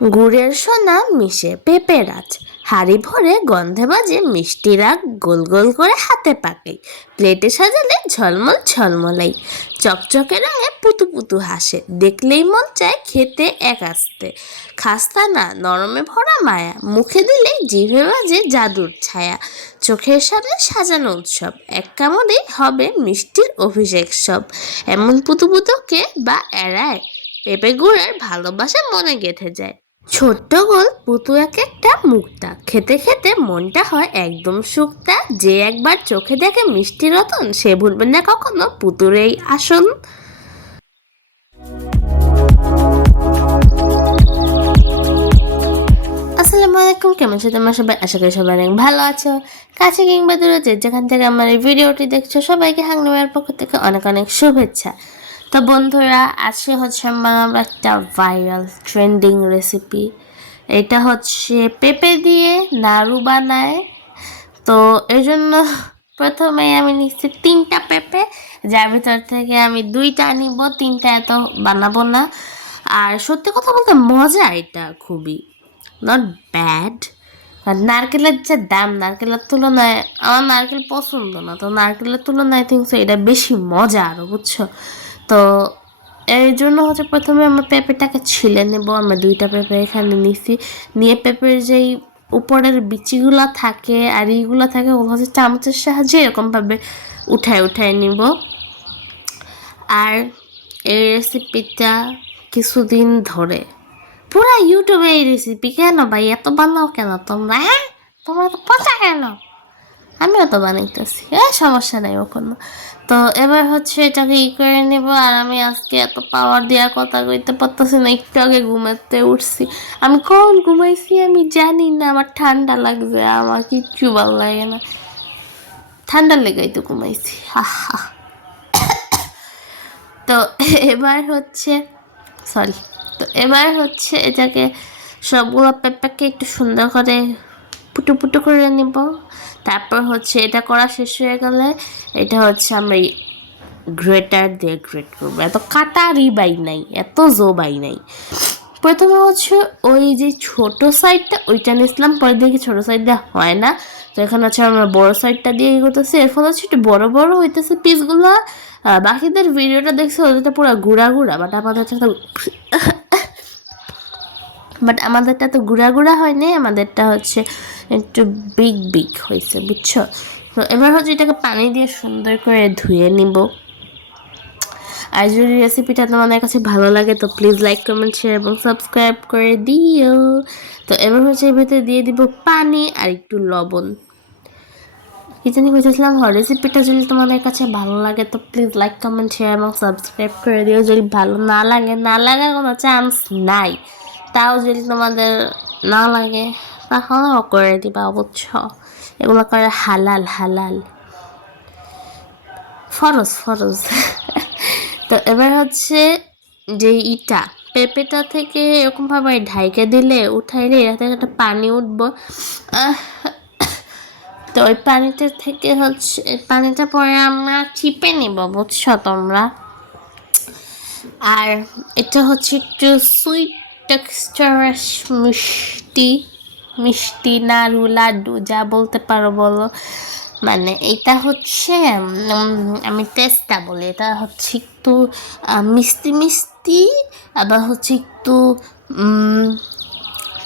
গুড়ের সোনা মিশে পেঁপে রাজ, হাড়ি ভরে গন্ধে বাজে মিষ্টি রাগ, গোল গোল করে হাতে পাকে, প্লেটে সাজালে ঝলমল ঝলমলাই, চকচকে রঙে পুতু পুতু হাসে, দেখলেই মন চায় খেতে এক আস্তে। খাস্তা না নরমে ভরা মায়া, মুখে দিলেই জিভে বাজে জাদুর ছায়া, চোখের সামনে সাজানো উৎসব, এক কামড়েই হবে মিষ্টির অভিষেক সব। এমন পুতু পুতুকে বা এড়ায়, পেঁপে গুড়ের ভালোবাসা মনে গেঁথে যায়। ছোট্ট গোল পুতু এক একটা মুক্তা, খেতে খেতে মনটা হয় একদম শুকতা, যে একবার চোখে দেখে মিষ্টি রতন, সে ভুলবে না কখনো পুতুর এই আসন। আসসালামু আলাইকুম, কেমন আছো তোমরা সবাই? আশা করি সবাই অনেক ভালো আছো। কাছে কিংবা দূরে যে যেখান থেকে আমার এই ভিডিওটি দেখছো, সবাইকে হাংনামের পক্ষ থেকে অনেক অনেক শুভেচ্ছা। তো বন্ধুরা, আজকে হচ্ছে বানাবো একটা ভাইরাল ট্রেন্ডিং রেসিপি। এটা হচ্ছে পেঁপে দিয়ে নাড়ু বানায়। তো এই জন্য প্রথমে আমি নিচ্ছি 3টা পেঁপে, যার ভিতর থেকে আমি 2টা নিব, 3টা এত বানাবো না। আর সত্যি কথা বলতে মজা এটা খুবই, নট ব্যাড। আর নারকেলের যে দাম, নারকেলের তুলনায় আমার নারকেল পছন্দ না, তো নারকেলের তুলনায় থিংস এটা বেশি মজা আরও, বুঝছো? তো এই জন্য হচ্ছে প্রথমে আমরা পেঁপেটাকে ছিলে নেব। আমরা 2টা পেঁপে এখানে নিছি, নিয়ে পেঁপের যেই উপরের বিচিগুলো থাকে আর এইগুলো থাকে, ওগুলো হচ্ছে চামচের সাহায্যে এরকমভাবে উঠায় উঠায় নিব। আর এই রেসিপিটা কিছুদিন ধরে পুরা ইউটিউবে এই রেসিপি, কেন ভাই এত বানাও কেন তোমরা? হ্যাঁ, তোমরা তো পচা কেন? আমিও তো বানাইতেছি, সমস্যা নাই ও কোনো। তো এবার হচ্ছে এটাকে করে নেব। আর আমি আজকে এত পাওয়ার দেওয়ার কথা কইতে পারতেছি না, একটু আগে ঘুমাতে উঠছি। আমি কখন ঘুমাইছি আমি জানি না, আমার ঠান্ডা লাগছে, আমার কিচ্ছু ভালো লাগে না, ঠান্ডার লেগেই তো ঘুমাইছি। আহা। তো এবার হচ্ছে সরি তো এবার হচ্ছে এটাকে সবগুলো পেঁপেকে একটু সুন্দর করে পুটু পুটু করে নিব। তারপর হচ্ছে এটা করা শেষ হয়ে গেলে এটা হচ্ছে আমরা গ্রেটার দিয়ে গ্রেট করবো। এত কাটা রিবাই নাই, এত জোবাই নাই। প্রথমে হচ্ছে ওই যে ছোট সাইডটা ওইটা নিয়েছিলাম, পরে দেখি ছোট সাইডটা হয় না, তো এখানে হচ্ছে আমরা বড় সাইডটা দিয়ে করতেছি। এর ফলে হচ্ছে একটু বড় বড় হইতেছে পিসগুলো। বাকিদের ভিডিওটা দেখছে ওদেরটা পুরো গুঁড়া গুঁড়া, আমাদেরটা তো গুঁড়া গুঁড়া হয়নি, আমাদেরটা হচ্ছে একটু বিগ বিগ হয়েছে, বুঝছো? তো এবার হচ্ছে এটাকে পানি দিয়ে সুন্দর করে ধুয়ে নিব। আর যদি রেসিপিটা তোমাদের কাছে ভালো লাগে তো প্লিজ লাইক কমেন্ট শেয়ার এবং সাবস্ক্রাইব করে দিও। তো এবার হচ্ছে এর ভিতরে দিয়ে দিব পানি আর একটু লবণ। কি জানি বুঝেছিলাম, রেসিপিটা যদি তোমাদের কাছে ভালো লাগে তো প্লিজ লাইক কমেন্ট শেয়ার এবং সাবস্ক্রাইব করে দিও। যদি ভালো না লাগে, না লাগার কোনো চান্স নাই, তাও যদি তোমাদের না লাগে তাহলেও করে দিবা, অবশ্য এগুলো করে হালাল হালাল, ফরজ ফরজ। তো এবার হচ্ছে যে পেঁপেটা থেকে এরকমভাবে ঢাইকে দিলে উঠাইলে এটা থেকে একটা পানি উঠবো। তো ওই পানিটা থেকে হচ্ছে পানিটা পরে আমরা চিপে নিব, বুঝছো তোমরা? আর এটা হচ্ছে একটু সুইট টেক্সচার, মিষ্টি মিষ্টি নাড়ু লাড্ডু যা বলতে পারো বলো। মানে এটা হচ্ছে আমি টেস্টটা বলি, এটা হচ্ছে একটু মিষ্টি মিষ্টি, আবার হচ্ছে একটু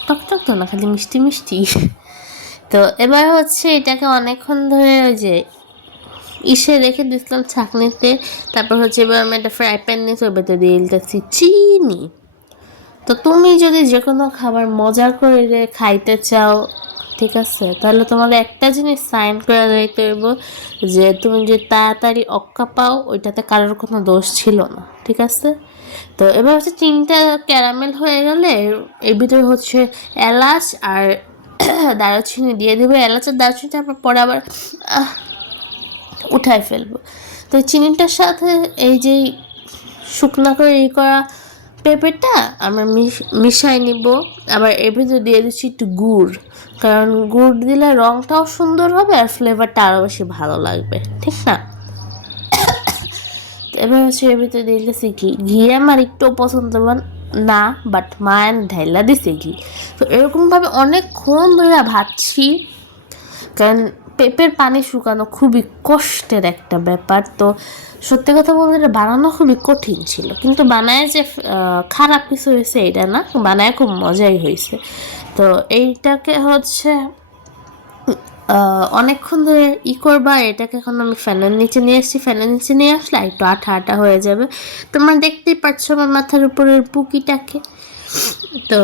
টকটক তো না, খালি মিষ্টি মিষ্টি। তো এবার হচ্ছে এটাকে অনেকক্ষণ ধরে ওই যে রেখে দিচ্ছিলাম ছাঁকনিতে। তারপর হচ্ছে এবার আমি একটা ফ্রাই প্যান নিয়ে ওর ভেতরে দিয়ে দিতেছি চিনি। তো তুমি যদি যে কোনো খাবার মজা করে খাইতে চাও, ঠিক আছে, তাহলে তোমাদের একটা জিনিস সাইন করে দিতে হইব, যে তুমি যে তাড়াতাড়ি অক্কা পাও ওইটাতে কারোর কোনো দোষ ছিল না, ঠিক আছে? তো এবার হচ্ছে চিনিটা ক্যারামেল হয়ে গেলে এর ভিতরে হচ্ছে এলাচ আর দারুচিনি দিয়ে দেবো। এলাচ আর দারুচিনিটা পরে আবার উঠায় ফেলবো। তো চিনিটার সাথে এই যে শুকনো করে করা পেঁপেটা আমরা মিশাই নিব। আবার এর ভিতরে দিয়ে দিচ্ছি একটু গুড়, কারণ গুড় দিলে রঙটাও সুন্দর হবে আর ফ্লেভারটা আরও বেশি ভালো লাগবে, ঠিক না? তো এবার হচ্ছে এর ভিতরে দিয়ে দিচ্ছি ঘি। ঘি আমার একটু পছন্দ না, বাট মায়ের ঢাইলা দিছে ঘি। তো এরকমভাবে অনেকক্ষণ ধরে ভাজছি, কারণ পেঁপের পানি শুকানো খুবই কষ্টের একটা ব্যাপার। তো সত্যি কথা বলতে এটা বানানো খুবই কঠিন ছিল, কিন্তু বানায় যে খারাপ কিছু হয়েছে এটা না, বানায় খুব মজাই হয়েছে। তো এইটাকে হচ্ছে অনেকক্ষণ ধরে করবা। এটাকে এখন আমি ফ্যানের নিচে নিয়ে এসেছি, ফ্যানের নিচে নিয়ে আসলে একটু আঠা আঠা হয়ে যাবে। তোমরা দেখতেই পাচ্ছ আমার মাথার উপরের পুকিটাকে। তো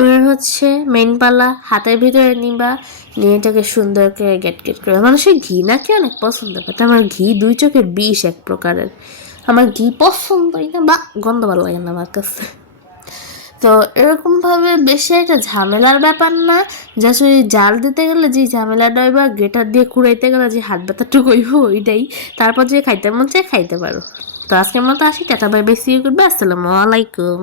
এবার হচ্ছে মেইন পালা, হাতের ভিতরে নিবা, নিয়ে এটাকে সুন্দর করে গেট গেট করে। মানুষের ঘি নাকি অনেক পছন্দ, বাট আমার ঘি দুই চোখের বিষ এক প্রকারের। আমার ঘি পছন্দই না, বা গন্ধ ভালো লাগে না আমার কাছে। তো এরকমভাবে বেশি একটা ঝামেলার ব্যাপার না, জাস্ট ওই জাল দিতে গেলে যে ঝামেলাটা বা গ্রেটার দিয়ে কুড়াইতে গেলে যে হাত ব্যথাটুকু হইব ওইটাই। তারপর যে খাইতে মন চায় খাইতে পারো। তো আজকের মতো আসি, tata bye bye, see you, goodbye, আসসালামু আলাইকুম।